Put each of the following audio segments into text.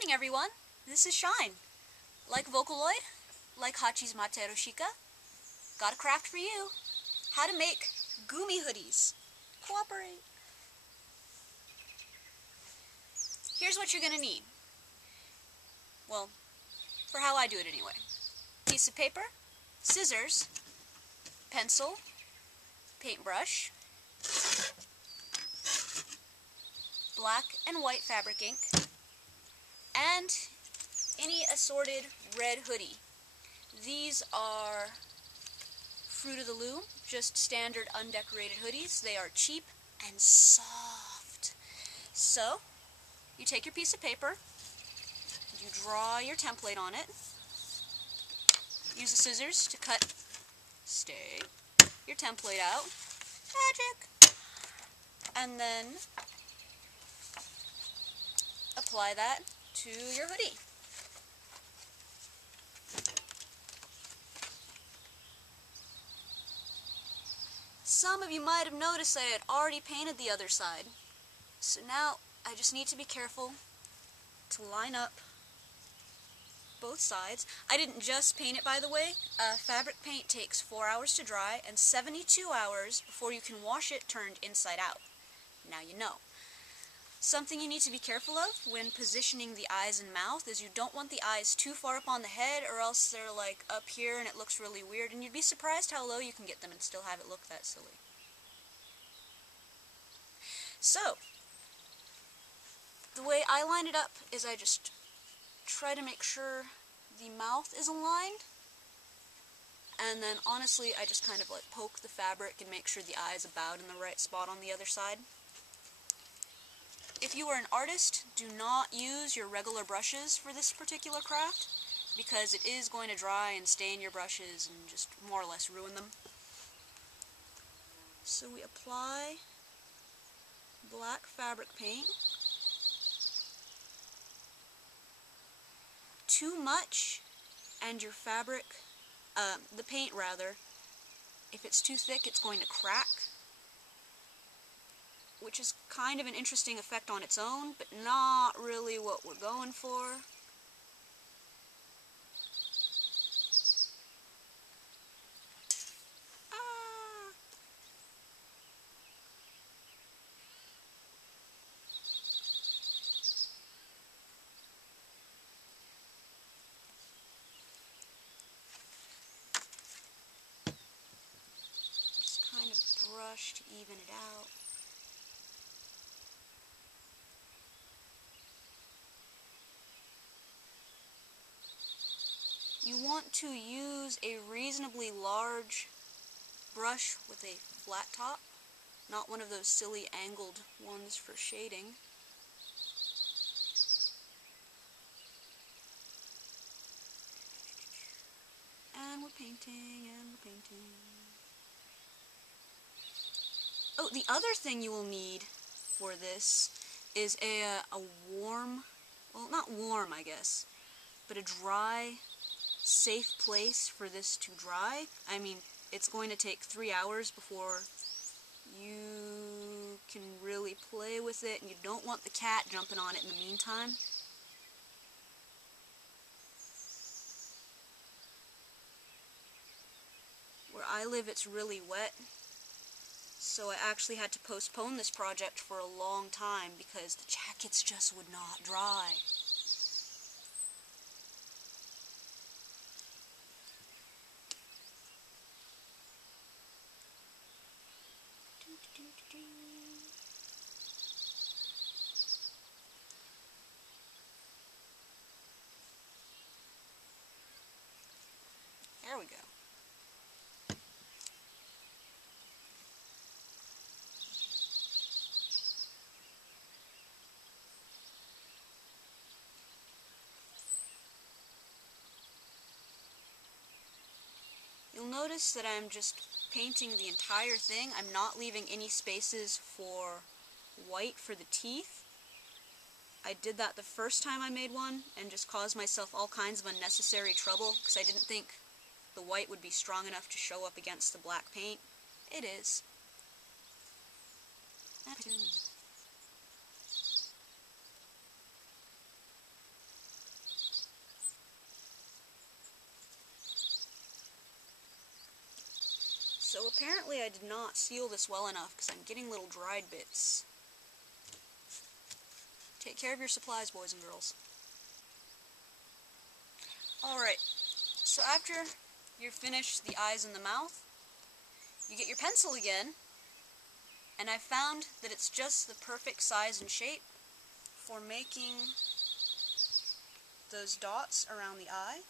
morning, everyone. This is Shine. Like Vocaloid, like Hachi's Matryoshka, got a craft for you. How to make Gumi Hoodies. Cooperate. Here's what you're going to need. Well, for how I do it anyway. Piece of paper, scissors, pencil, paintbrush, black and white fabric ink, and any assorted red hoodie. These are Fruit of the Loom, just standard undecorated hoodies. They are cheap and soft. So, you take your piece of paper, you draw your template on it, use the scissors to cut, your template out, magic, and then apply that to your hoodie. Some of you might have noticed I had already painted the other side, so now I just need to be careful to line up both sides. I didn't just paint it, by the way. Fabric paint takes 4 hours to dry and 72 hours before you can wash it turned inside out. Now you know. Something you need to be careful of when positioning the eyes and mouth is you don't want the eyes too far up on the head, or else they're like up here and it looks really weird, and you'd be surprised how low you can get them and still have it look that silly. So, the way I line it up is I just try to make sure the mouth is aligned, and then honestly I just kind of like poke the fabric and make sure the eye is about in the right spot on the other side. If you are an artist, do not use your regular brushes for this particular craft, because it is going to dry and stain your brushes and just more or less ruin them. So we apply black fabric paint. Too much and your fabric, the paint rather, if it's too thick it's going to crack, which is kind of an interesting effect on its own, but not really what we're going for. Just kind of brush to even it out. You want to use a reasonably large brush with a flat top, not one of those silly angled ones for shading. And we're painting, and we're painting. Oh, the other thing you will need for this is a warm, well, not warm I guess, but a dry, safe place for this to dry. I mean, it's going to take 3 hours before you can really play with it, and you don't want the cat jumping on it in the meantime. Where I live, it's really wet, so I actually had to postpone this project for a long time because the jackets just would not dry. There we go. You'll notice that I'm just painting the entire thing. I'm not leaving any spaces for white for the teeth. I did that the first time I made one and just caused myself all kinds of unnecessary trouble because I didn't think the white would be strong enough to show up against the black paint. It is. apparently I did not seal this well enough because I'm getting little dried bits. Take care of your supplies, boys and girls. Alright, so after you're finished the eyes and the mouth, you get your pencil again, and I found that it's just the perfect size and shape for making those dots around the eye.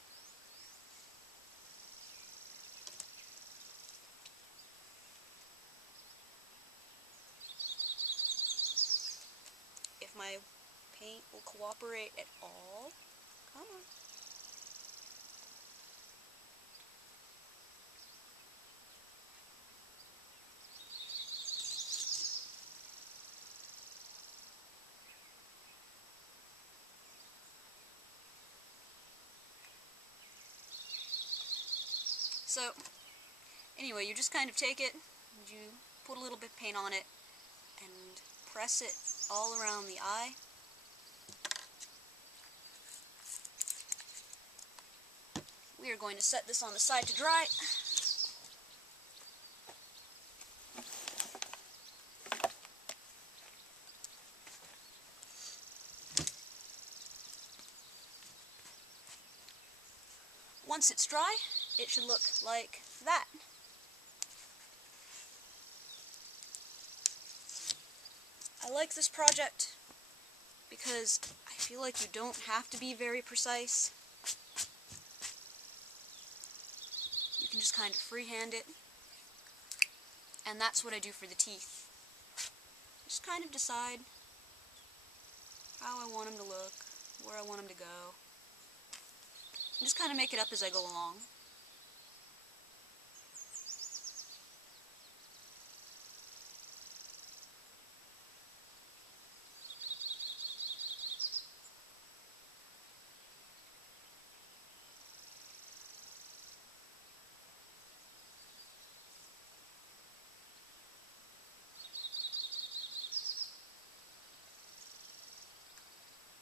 If my paint will cooperate at all. Come on. So, anyway, you just kind of take it, and you put a little bit of paint on it, and press it all around the eye. We are going to set this on the side to dry. Once it's dry, it should look like that. I like this project because I feel like you don't have to be very precise. You can just kind of freehand it. And that's what I do for the teeth. Just kind of decide how I want them to look, where I want them to go. And just kind of make it up as I go along.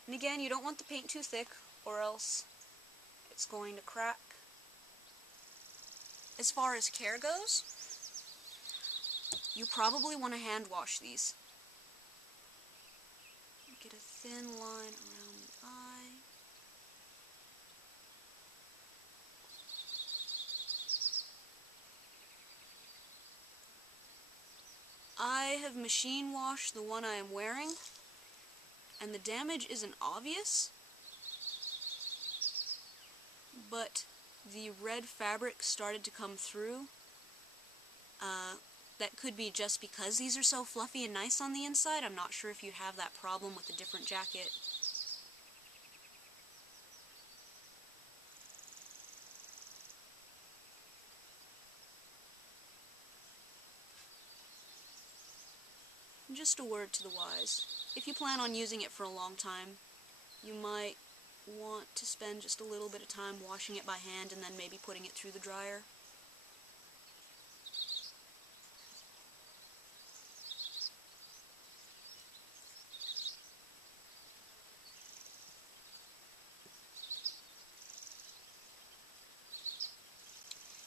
And again, you don't want the paint too thick, or else it's going to crack. As far as care goes, you probably want to hand wash these. Get a thin line around the eye. I have machine washed the one I am wearing, and the damage isn't obvious, but the red fabric started to come through. That could be just because these are so fluffy and nice on the inside. I'm not sure if you have that problem with a different jacket. Just a word to the wise. If you plan on using it for a long time, you might want to spend just a little bit of time washing it by hand and then maybe putting it through the dryer.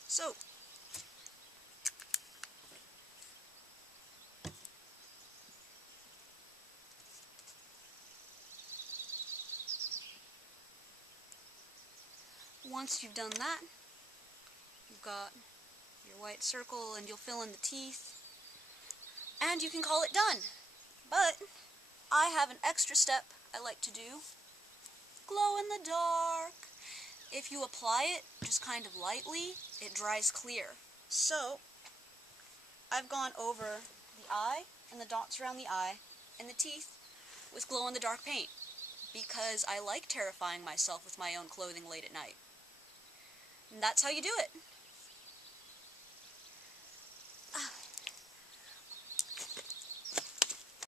So, once you've done that, you've got your white circle and you'll fill in the teeth, and you can call it done. But I have an extra step I like to do. Glow in the dark. If you apply it just kind of lightly, it dries clear. So, I've gone over the eye and the dots around the eye and the teeth with glow-in-the-dark paint because I like terrifying myself with my own clothing late at night. And that's how you do it.